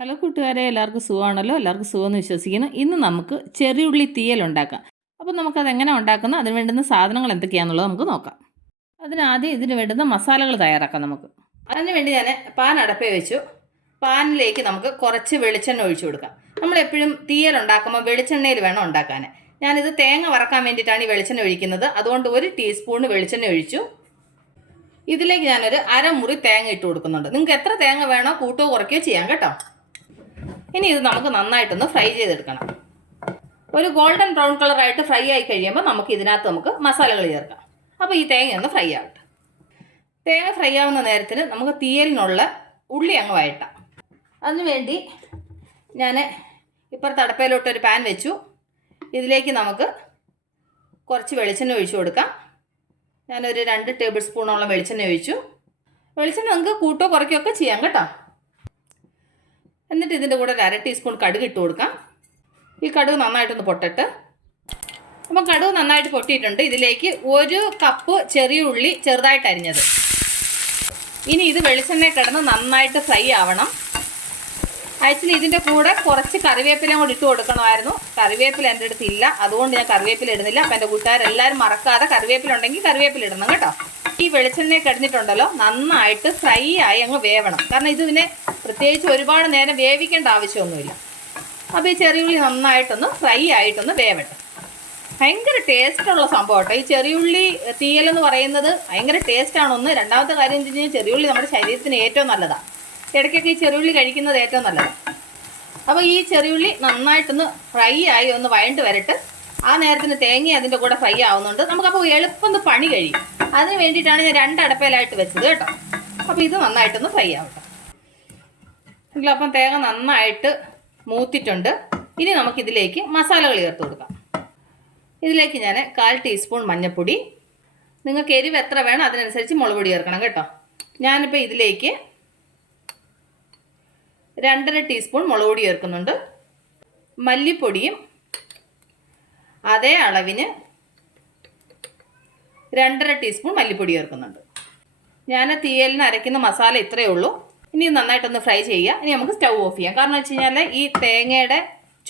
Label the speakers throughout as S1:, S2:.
S1: Hello കൂട്ടുകാരെ എല്ലാവർക്കും സുഖമാണല്ലോ? എല്ലാവർക്കും സുഖമെന്ന് വിശ്വസിക്കുന്നു. ഇന്ന് നമുക്ക് ചെറിയുള്ളി തീയൽ ഉണ്ടാക്കാം. അപ്പോൾ നമുക്കത് എങ്ങനെ ഉണ്ടാക്കുന്നത് അതിന് വേണ്ടുന്ന സാധനങ്ങൾ എന്തൊക്കെയാണെന്നുള്ളത് നമുക്ക് നോക്കാം. അതിനാദ്യം ഇതിന് വേണ്ടുന്ന മസാലകൾ തയ്യാറാക്കാം നമുക്ക്. അതിന് വേണ്ടി ഞാൻ പാൻ അടപ്പേ വെച്ചു. പാനിലേക്ക് നമുക്ക് കുറച്ച് വെളിച്ചെണ്ണ ഒഴിച്ചു കൊടുക്കാം. നമ്മൾ എപ്പോഴും തീയൽ ഉണ്ടാക്കുമ്പോൾ വെളിച്ചെണ്ണയിൽ വേണം ഉണ്ടാക്കാൻ. ഞാനിത് തേങ്ങ വറക്കാൻ വേണ്ടിയിട്ടാണ് ഈ വെളിച്ചെണ്ണ ഒഴിക്കുന്നത്. അതുകൊണ്ട് ഒരു ടീസ്പൂണ് വെളിച്ചെണ്ണ ഒഴിച്ചു. ഇതിലേക്ക് ഞാനൊരു അരമുറി തേങ്ങ ഇട്ട് കൊടുക്കുന്നുണ്ട്. നിങ്ങൾക്ക് എത്ര തേങ്ങ വേണോ കൂട്ടോ കുറയ്ക്കുകയോ ചെയ്യാം കേട്ടോ. ഇനി ഇത് നമുക്ക് നന്നായിട്ടൊന്ന് ഫ്രൈ ചെയ്തെടുക്കണം. ഒരു ഗോൾഡൻ ബ്രൗൺ കളറായിട്ട് ഫ്രൈ ആയി കഴിയുമ്പോൾ നമുക്ക് ഇതിനകത്ത് നമുക്ക് മസാലകൾ ചേർക്കാം. അപ്പോൾ ഈ തേങ്ങ ഒന്ന് ഫ്രൈ ആവട്ടെ. തേങ്ങ ഫ്രൈ ആവുന്ന നേരത്തിന് നമുക്ക് തീയലിനുള്ള ഉള്ളി അങ്ങ് വഴട്ടാം അതിനുവേണ്ടി ഞാൻ ഇപ്പുറത്ത് അടപ്പയിലോട്ട് ഒരു പാൻ വെച്ചു. ഇതിലേക്ക് നമുക്ക് കുറച്ച് വെളിച്ചെണ്ണ ഒഴിച്ചു കൊടുക്കാം. ഞാനൊരു രണ്ട് ടേബിൾ സ്പൂണോളം വെളിച്ചെണ്ണ ഒഴിച്ചു. വെളിച്ചെണ്ണ നിങ്ങൾക്ക് കൂട്ടോ കുറയ്ക്കുകയൊക്കെ ചെയ്യാം കേട്ടോ. എന്നിട്ട് ഇതിന്റെ കൂടെ ഒരു അര ടീസ്പൂൺ കടുക് ഇട്ട് കൊടുക്കാം. ഈ കടുക് നന്നായിട്ടൊന്ന് പൊട്ടട്ട്. അപ്പം കടുക് നന്നായിട്ട് പൊട്ടിയിട്ടുണ്ട്. ഇതിലേക്ക് ഒരു കപ്പ് ചെറിയ ഉള്ളി ചെറുതായിട്ട് അരിഞ്ഞത്. ഇനി ഇത് വെളിച്ചെണ്ണയിൽ കിടന്ന് നന്നായിട്ട് ഫ്രൈ ആവണം. ആക്ച്വലി ഇതിന്റെ കൂടെ കുറച്ച് കറിവേപ്പിലയും കൂടി ഇട്ട് കൊടുക്കണമായിരുന്നു. കറിവേപ്പില എന്റെ അടുത്ത് ഇല്ല. അതുകൊണ്ട് ഞാൻ കറിവേപ്പില ഇടുന്നില്ല. അപ്പം എന്റെ കൂട്ടുകാരെല്ലാവരും മറക്കാതെ കറിവേപ്പില ഉണ്ടെങ്കിൽ കറിവേപ്പില ഇടണം കേട്ടോ. ഈ വെളിച്ചെണ്ണയെ കിടന്നിട്ടുണ്ടല്ലോ. നന്നായിട്ട് ഫ്രൈ ആയി അങ്ങ് വേവണം. കാരണം ഇതിനെ പ്രത്യേകിച്ച് ഒരുപാട് നേരം വേവിക്കേണ്ട ആവശ്യമൊന്നുമില്ല. അപ്പോൾ ഈ ചെറിയുള്ളി നന്നായിട്ടൊന്ന് ഫ്രൈ ആയിട്ടൊന്ന് വേവട്ടെ. ഭയങ്കര ടേസ്റ്റുള്ള സംഭവം കേട്ടോ. ഈ ചെറിയുള്ളി തീയലെന്ന് പറയുന്നത് ഭയങ്കര ടേസ്റ്റാണ് ഒന്ന് രണ്ടാമത്തെ കാര്യം എന്ന് വെച്ച് കഴിഞ്ഞാൽ ചെറിയുള്ളി നമ്മുടെ ശരീരത്തിന് ഏറ്റവും നല്ലതാണ് ഇടയ്ക്കൊക്കെ ഈ ചെറിയുള്ളി കഴിക്കുന്നത് ഏറ്റവും നല്ലതാണ് അപ്പോൾ ഈ ചെറിയുള്ളി നന്നായിട്ടൊന്ന് ഫ്രൈ ആയി ഒന്ന് വഴണ്ട് വരട്ട്. ആ നേരത്തിന് തേങ്ങ അതിന്റെ കൂടെ ഫ്രൈ ആവുന്നുണ്ട്. നമുക്കപ്പോൾ എളുപ്പം പണി കഴിയും. അതിന് വേണ്ടിയിട്ടാണ് ഞാൻ രണ്ട് അടപ്പയിലായിട്ട് വെച്ചത് കേട്ടോ. അപ്പോൾ ഇത് നന്നായിട്ടൊന്ന് ഫ്രൈ ആവട്ടെ. അപ്പം തേങ്ങ നന്നായിട്ട് മൂത്തിട്ടുണ്ട്. ഇനി നമുക്കിതിലേക്ക് മസാലകൾ ചേർത്ത് കൊടുക്കാം. ഇതിലേക്ക് ഞാൻ കാൽ ടീസ്പൂൺ മഞ്ഞൾപ്പൊടി. നിങ്ങൾക്ക് എരിവ് എത്ര വേണം അതിനനുസരിച്ച് മുളക് പൊടി ചേർക്കണം കേട്ടോ. ഞാനിപ്പോൾ ഇതിലേക്ക് രണ്ടര ടീസ്പൂൺ മുളക് പൊടി ചേർക്കുന്നുണ്ട്. മല്ലിപ്പൊടിയും അതേ അളവിന് രണ്ടര ടീസ്പൂൺ മല്ലിപ്പൊടി ചേർക്കുന്നുണ്ട്. ഞാൻ തീയലിന് അരയ്ക്കുന്ന മസാല ഇത്രയേ ഉള്ളൂ. ഇനി നന്നായിട്ടൊന്ന് ഫ്രൈ ചെയ്യുക. ഇനി നമുക്ക് സ്റ്റൗ ഓഫ് ചെയ്യാം. കാരണം വെച്ച് കഴിഞ്ഞാൽ ഈ തേങ്ങയുടെ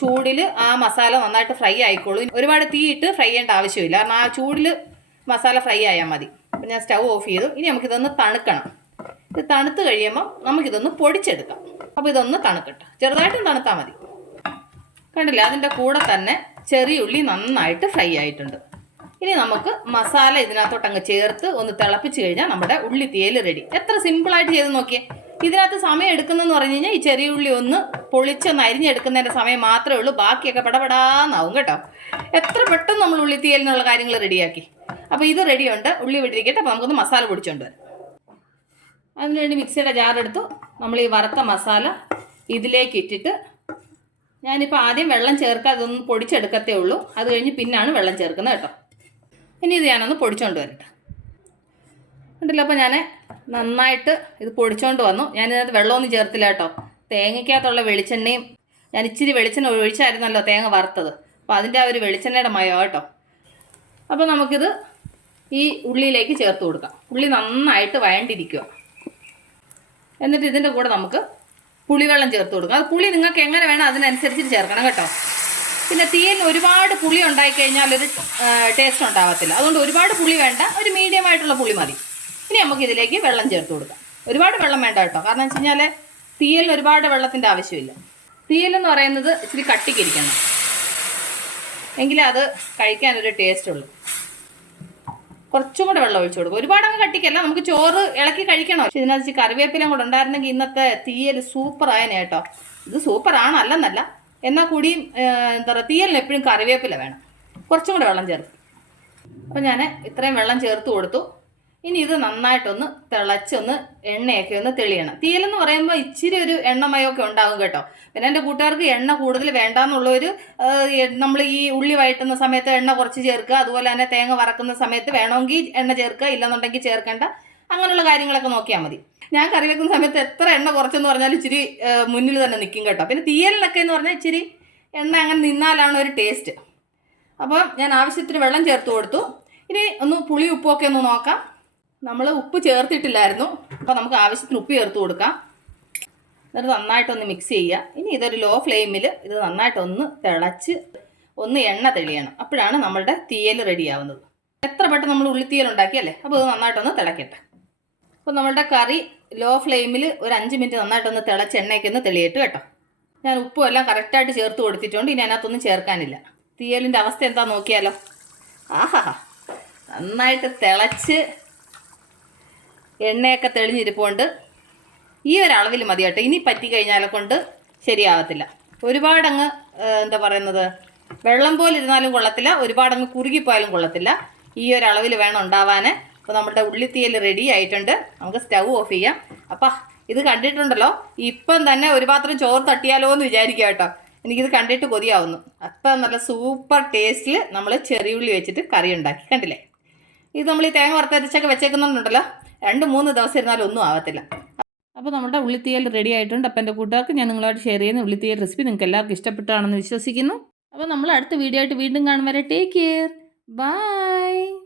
S1: ചൂടിൽ ആ മസാല നന്നായിട്ട് ഫ്രൈ ആയിക്കോളൂ. ഒരുപാട് തീ ഇട്ട് ഫ്രൈ ചെയ്യേണ്ട ആവശ്യമില്ല. കാരണം ആ ചൂടിൽ മസാല ഫ്രൈ ആയാൽ മതി. അപ്പം ഞാൻ സ്റ്റൗ ഓഫ് ചെയ്തു. ഇനി നമുക്കിതൊന്ന് തണുക്കണം. ഇത് തണുത്ത് കഴിയുമ്പോൾ നമുക്കിതൊന്ന് പൊടിച്ചെടുക്കാം. അപ്പോൾ ഇതൊന്ന് തണുക്കട്ടെ. ചെറുതായിട്ടും തണുത്താൽ മതി. കണ്ടില്ല? അതിന്റെ കൂടെ തന്നെ ചെറിയ ഉള്ളി നന്നായിട്ട് ഫ്രൈ ആയിട്ടുണ്ട്. ഇനി നമുക്ക് മസാല ഇതിനകത്തോട്ട് അങ്ങ് ചേർത്ത് ഒന്ന് തിളപ്പിച്ച് കഴിഞ്ഞാൽ നമ്മുടെ ഉള്ളി തേൽ റെഡി എത്ര സിമ്പിളായിട്ട് ചെയ്ത് നോക്കിയേ? ഇതിനകത്ത് സമയം എടുക്കുന്നതെന്ന് പറഞ്ഞു കഴിഞ്ഞാൽ ഈ ചെറിയ ഉള്ളി ഒന്ന് പൊളിച്ചൊന്ന് അരിഞ്ഞെടുക്കുന്നതിന്റെ സമയം മാത്രമേ ഉള്ളൂ. ബാക്കിയൊക്കെ പടപടാന്നാവും കേട്ടോ. എത്ര പെട്ടെന്ന് നമ്മൾ ഉള്ളിത്തീയലിനുള്ള കാര്യങ്ങൾ റെഡിയാക്കി. അപ്പോൾ ഇത് റെഡിയുണ്ട്. ഉള്ളി വിട്ടിരിക്കട്ടെ. അപ്പോൾ നമുക്കൊന്ന് മസാല പൊടിച്ചുകൊണ്ട് വരാം. അതിനുവേണ്ടി മിക്സിയുടെ ജാറെടുത്തു നമ്മൾ ഈ വറുത്ത മസാല ഇതിലേക്ക് ഇട്ടിട്ട് ഞാനിപ്പോൾ ആദ്യം വെള്ളം ചേർക്കാൻ ഇതൊന്ന് പൊടിച്ചെടുക്കത്തേ ഉള്ളൂ. അത് കഴിഞ്ഞ് പിന്നാണ് വെള്ളം ചേർക്കുന്നത് കേട്ടോ. ഇനി ഇത് ഞാനൊന്ന് പൊടിച്ചുകൊണ്ട് വരട്ടെ. ഉണ്ടല്ലോ അപ്പോൾ ഞാൻ നന്നായിട്ട് ഇത് പൊടിച്ചുകൊണ്ട് വന്നു. ഞാനിതിനകത്ത് വെള്ളമൊന്നും ചേർത്തില്ല കേട്ടോ. തേങ്ങയ്ക്കകത്തുള്ള വെളിച്ചെണ്ണയും ഞാൻ ഇച്ചിരി വെളിച്ചെണ്ണ ഒഴിച്ചായിരുന്നല്ലോ തേങ്ങ വറുത്തത്. അപ്പോൾ അതിന്റെ ആ ഒരു വെളിച്ചെണ്ണയുടെ മയോ കേട്ടോ. അപ്പോൾ നമുക്കിത് ഈ ഉള്ളിയിലേക്ക് ചേർത്ത് കൊടുക്കാം. ഉള്ളി നന്നായിട്ട് വയണ്ടിരിക്കുക എന്നിട്ട് ഇതിന്റെ കൂടെ നമുക്ക് പുളിവെള്ളം ചേർത്ത് കൊടുക്കാം. അത് പുളി നിങ്ങൾക്ക് എങ്ങനെ വേണം അതിനനുസരിച്ച് ചേർക്കണം കേട്ടോ. പിന്നെ തീയിൽ ഒരുപാട് പുളി ഉണ്ടായിക്കഴിഞ്ഞാൽ ഒരു ടേസ്റ്റ് ഉണ്ടാകത്തില്ല അതുകൊണ്ട് ഒരുപാട് പുളി വേണ്ട. ഒരു മീഡിയം ആയിട്ടുള്ള പുളി മതി. ഇനി നമുക്ക് ഇതിലേക്ക് വെള്ളം ചേർത്ത് കൊടുക്കാം. ഒരുപാട് വെള്ളം വേണ്ട കേട്ടോ. കാരണം വെച്ച് കഴിഞ്ഞാൽ തീയൽ ഒരുപാട് വെള്ളത്തിന്റെ ആവശ്യമില്ല. തീയലെന്ന് പറയുന്നത് ഇച്ചിരി കട്ടിക്കിരിക്കണം എങ്കിലേ അത് കഴിക്കാനൊരു ടേസ്റ്റ് ഉള്ളൂ. കുറച്ചും കൂടെ വെള്ളം ഒഴിച്ചു കൊടുക്കും. ഒരുപാടങ്ങ് കട്ടിക്കല്ല. നമുക്ക് ചോറ് ഇളക്കി കഴിക്കണം. പക്ഷെ ഇതിനകത്ത് കറിവേപ്പിലും കൂടെ ഉണ്ടായിരുന്നെങ്കിൽ ഇന്നത്തെ തീയൽ സൂപ്പർ ആയനെ കേട്ടോ. ഇത് സൂപ്പർ ആണ് അല്ലെന്നല്ല. എന്നാൽ കൂടിയും എന്താ പറയുക തീയലിന് എപ്പോഴും കറിവേപ്പില വേണം. കുറച്ചും കൂടെ വെള്ളം ചേർത്ത് അപ്പോൾ ഞാൻ ഇത്രയും വെള്ളം ചേർത്ത് കൊടുത്തു. ഇനി ഇത് നന്നായിട്ടൊന്ന് തിളച്ചൊന്ന് എണ്ണയൊക്കെ ഒന്ന് തെളിയണം. തീയലെന്ന് പറയുമ്പോൾ ഇച്ചിരി ഒരു എണ്ണമയമൊക്കെ ഉണ്ടാകും കേട്ടോ. പിന്നെ എന്റെ കൂട്ടുകാർക്ക് എണ്ണ കൂടുതൽ വേണ്ടാന്നുള്ളൊരു നമ്മൾ ഈ ഉള്ളി വഴറ്റുന്ന സമയത്ത് എണ്ണ കുറച്ച് ചേർക്കുക അതുപോലെ തന്നെ തേങ്ങ വറക്കുന്ന സമയത്ത് വേണമെങ്കിൽ എണ്ണ ചേർക്കുക ഇല്ലെന്നുണ്ടെങ്കിൽ ചേർക്കേണ്ട. അങ്ങനെയുള്ള കാര്യങ്ങളൊക്കെ നോക്കിയാൽ മതി. ഞാൻ കറി വെക്കുന്ന സമയത്ത് എത്ര എണ്ണ കുറച്ചെന്ന് പറഞ്ഞാൽ ഇച്ചിരി മുന്നിൽ തന്നെ നിൽക്കും കേട്ടോ. പിന്നെ തീയലിനൊക്കെ എന്ന് പറഞ്ഞാൽ ഇച്ചിരി എണ്ണ അങ്ങനെ നിന്നാലാണ് ഒരു ടേസ്റ്റ്. അപ്പോൾ ഞാൻ ആവശ്യത്തിന് വെള്ളം ചേർത്ത് കൊടുത്തു. ഇനി ഒന്ന് പുളി ഉപ്പൊക്കെ ഒന്ന് നോക്കാം. നമ്മൾ ഉപ്പ് ചേർത്തിട്ടില്ലായിരുന്നു. അപ്പോൾ നമുക്ക് ആവശ്യത്തിന് ഉപ്പ് ചേർത്ത് കൊടുക്കാം. എന്നിട്ട് നന്നായിട്ടൊന്ന് മിക്സ് ചെയ്യുക. ഇനി ഇതൊരു ലോ ഫ്ലെയിമിൽ ഇത് നന്നായിട്ടൊന്ന് തിളച്ച് ഒന്ന് എണ്ണ തെളിയണം. അപ്പോഴാണ് നമ്മളുടെ തീയൽ റെഡിയാവുന്നത് എത്ര പെട്ടെന്ന് നമ്മൾ ഉള്ളിത്തീയൽ ഉണ്ടാക്കിയല്ലേ അപ്പോൾ ഇത് നന്നായിട്ടൊന്ന് തിളക്കട്ടെ. അപ്പോൾ നമ്മളുടെ കറി ലോ ഫ്ലെയിമിൽ ഒരു അഞ്ച് മിനിറ്റ് നന്നായിട്ടൊന്ന് തിളച്ച് എണ്ണയ്ക്ക് ഒന്ന് തെളിയിട്ട് കേട്ടോ. ഞാൻ ഉപ്പും എല്ലാം കറക്റ്റായിട്ട് ചേർത്ത് കൊടുത്തിട്ടുണ്ട്. ഇനി അതിനകത്തൊന്നും ചേർക്കാനില്ല. തീയലിന്റെ അവസ്ഥ എന്താ നോക്കിയാലോ? ആഹാ. നന്നായിട്ട് തിളച്ച് എണ്ണയൊക്കെ തെളിഞ്ഞിരിപ്പുണ്ട്. ഈ ഒരളവിൽ മതി കേട്ടോ. ഇനി പറ്റി കഴിഞ്ഞാലെ കൊണ്ട് ശരിയാവത്തില്ല. ഒരുപാടങ്ങ് എന്താ പറയുന്നത് വെള്ളം പോലെ ഇരുന്നാലും കൊള്ളത്തില്ല. ഒരുപാടങ്ങ് കുറുകിപ്പോയാലും കൊള്ളത്തില്ല. ഈ ഒരളവിൽ വേണം ഉണ്ടാവാൻ അപ്പോൾ നമ്മുടെ ഉള്ളിത്തീയൽ റെഡി ആയിട്ടുണ്ട്. നമുക്ക് സ്റ്റൗ ഓഫ് ചെയ്യാം. അപ്പം ഇത് കണ്ടിട്ടുണ്ടല്ലോ? ഇപ്പം തന്നെ ഒരു പാത്രം ചോറ് തട്ടിയാലോ എന്ന് വിചാരിക്കുക കേട്ടോ. എനിക്കിത് കണ്ടിട്ട് കൊതിയാവുന്നു. അപ്പം നല്ല സൂപ്പർ ടേസ്റ്റിൽ നമ്മൾ ചെറിയുള്ളി വെച്ചിട്ട് കറി ഉണ്ടാക്കി. കണ്ടില്ലേ? ഇത് നമ്മൾ ഈ തേങ്ങ വറുത്തരച്ചൊക്കെ വെച്ചേക്കുന്നുണ്ടല്ലോ രണ്ട് മൂന്ന് ദിവസം ഇരുന്നാലും ഒന്നും ആവത്തില്ല. അപ്പോൾ നമ്മുടെ ഉള്ളിത്തീയൽ റെഡി ആയിട്ടുണ്ട്. അപ്പം എന്റെ കൂട്ടുകാർക്ക് ഞാൻ നിങ്ങളായിട്ട് ഷെയർ ചെയ്യുന്ന ഉള്ളിത്തീയൽ റെസിപ്പി നിങ്ങൾക്ക് എല്ലാവർക്കും ഇഷ്ടപ്പെട്ടാണെന്ന് വിശ്വസിക്കുന്നു. അപ്പോൾ നമ്മൾ അടുത്ത വീഡിയോ ആയിട്ട് വീണ്ടും കാണും വരെ. Take care bye